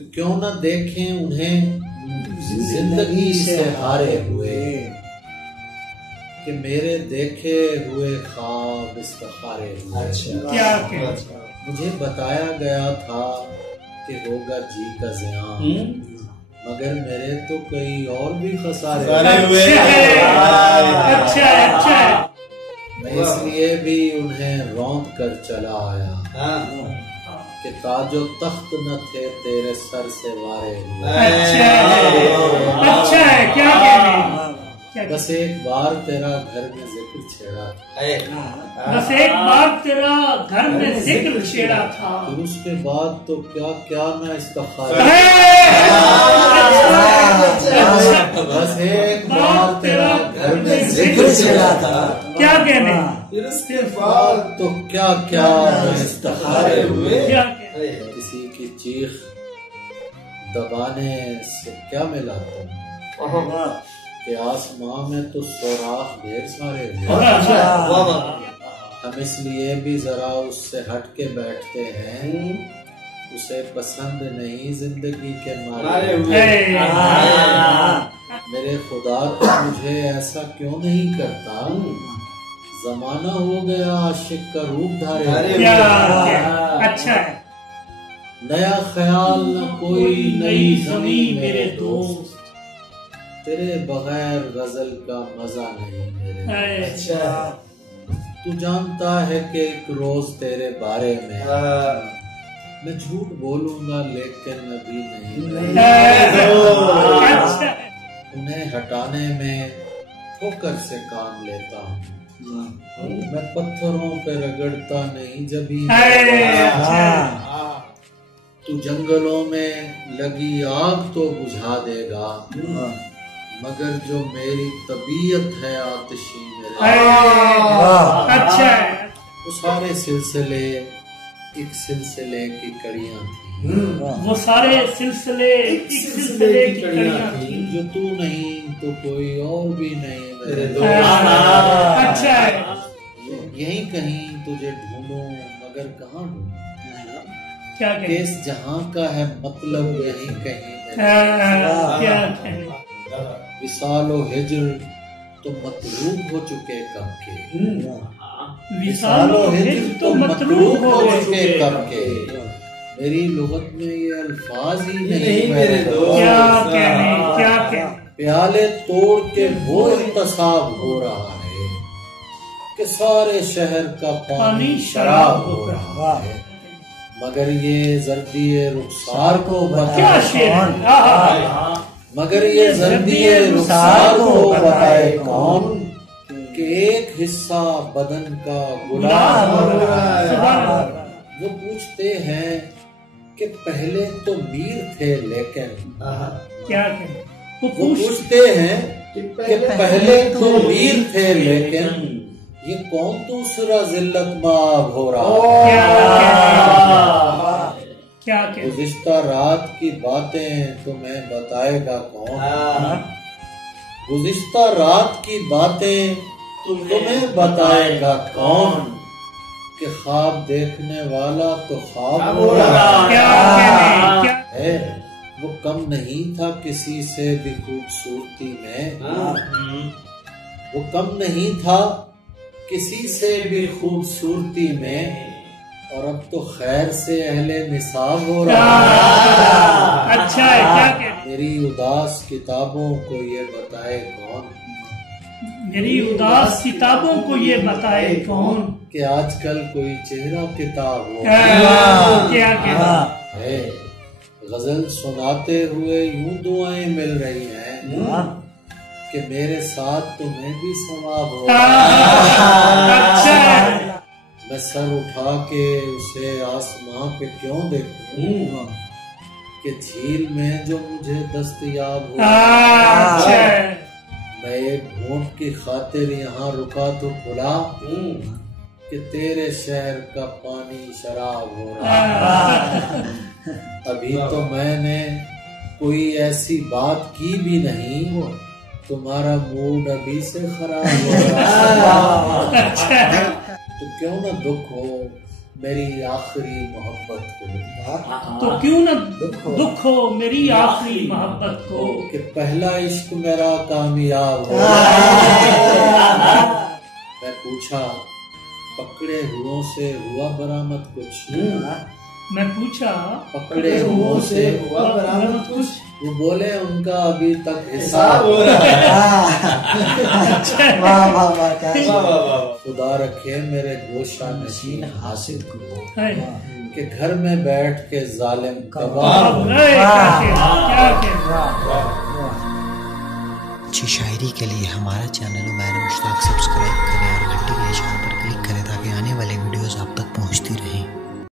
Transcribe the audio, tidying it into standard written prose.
तो क्यों न देखें उन्हें जिंदगी से हारे हुए, कि मेरे देखे हुए ख्वाब इस्तिखारे हुए। क्या मुझे बताया गया था कि होगा जी का ज़ियान, मगर मेरे तो कई और भी खसारे हुए। अच्छा। मैं इसलिए भी उन्हें रौंद कर चला आया कि ताजो तख्त न थे तेरे सर से वारे हुए। अच्छा है, क्या कहने। बस एक बार तेरा घर में जिक्र छेड़ा था, बस एक बार तेरा घर में जिक्र छेड़ा था, फिर उसके बाद तो क्या क्या मैं इस्तिखार। बस एक बार तेरा घर में जिक्र छेड़ा था, क्या कहने। फिर उसके बाद तो क्या क्या इस्तिखारे हुए। किसी की चीख दबाने से क्या मिला तुम, कि आसमां में तो सुराख ढेर सारे हुए। हम इसलिए भी जरा उससे हट के बैठते हैं, उसे पसंद नहीं जिंदगी के मारे हुए। मेरे खुदा तो मुझे ऐसा क्यों नहीं करता, जमाना हो गया आशिक का रूप धारे। अच्छा है। नया ख्याल न कोई नई ज़मीं मेरे दोस्त, तेरे बगैर गजल का मजा नहीं मेरे। अच्छा। तू जानता है कि एक रोज तेरे बारे में मैं झूठ बोलूंगा लेकिन अभी नहीं। उन्हें हटाने में ठोकर से काम लेता हूँ, मैं पत्थरों पे रगड़ता नहीं जभी। तू जंगलों में लगी आग तो बुझा देगा, मगर जो मेरी तबीयत है आतिशी मेरे। अच्छा है। वो सारे सिलसिले एक सिलसिले की कड़ियां थी, वो सारे सिलसिले एक सिलसिले की कड़ियां थी, जो तू नहीं तो कोई और भी नहीं मेरे दोस्त। अच्छा है। यहीं कहीं तुझे ढूंढूं मगर कहाँ ढूंढूं, क्या केस जहाँ का है मतलब यहीं कहीं। क्या कहने। विसालो हिज्र तो मतलूब हो चुके कब के, विसालो हिज्र तो मतलूब हो चुके कब के। मेरी लुगत में ये अल्फाज ही नहीं मेरे दोस्त। क्या कहने। प्याले तोड़ के वो इंतसाब हो रहा है कि सारे शहर का पानी शराब हो रहा है, मगर ये जर्दी रुखसार को बताए, मगर ये जर्दी रुखसार को बताए कौन, कि एक हिस्सा बदन का गुलाम हो रहा है। वो पूछते हैं कि पहले तो मीर थे लेकिन, क्या कहने। वो पूछते हैं कि पहले तो मीर थे लेकिन, ये कौन दूसरा जिल्लत माब हो रहा है। क्या कहने। गुज़िश्ता रात की बातें तुम्हें बताएगा कौन, गुज़िश्ता रात की बातें तुम्हें बताएगा कौन, कि ख्वाब देखने वाला तो ख्वाब हो रहा है। वो कम नहीं था किसी से भी खूबसूरती में, वो कम नहीं था किसी से भी खूबसूरती में, और अब तो खैर से अहले निसाब हो रहा है। अच्छा है। क्या कहने। मेरी उदास किताबों को ये बताए कौन, मेरी उदास किताबों को ये बताए कौन, कि आजकल कोई चेहरा किताब हो। क्या कहना है। गजल सुनाते हुए यूं दुआएं मिल रही हैं कि मेरे साथ तुम्हें भी सवाब हो। अच्छा। मैं सर उठा के उसे आसमां पे क्यों देखूं, कि झील में जो मुझे दस्तयाब हो। मैं एक घूंट की खातिर यहाँ रुका तो खुला, कि तेरे शहर का पानी शराब हो रहा है। अभी तो मैंने कोई ऐसी बात की भी नहीं, तुम्हारा मूड अभी से खराब हो रहा है। तो क्यों ना दुख हो मेरी आखिरी मोहब्बत को। तो क्यों न दुख हो मेरी आखिरी मोहब्बत को, कि पहला इश्क मेरा कामयाब हो। मैं पूछा पकड़े हुओं से हुआ बरामद कुछ। मैं पूछा पकड़े हुओं से हुआ बरामद कुछ। वो बोले उनका अभी तक हिसाब हो रहा है। खुदा रखे मेरे गोशा नशीन हासिल को, कि घर में बैठ के जालिम कबाब। अच्छी शायरी के लिए हमारा चैनल उमैर मुश्ताक सब्सक्राइब करें और घंटी के निशान पर क्लिक करें ताकि आने वाले वीडियोस आप तक पहुंचती रहें।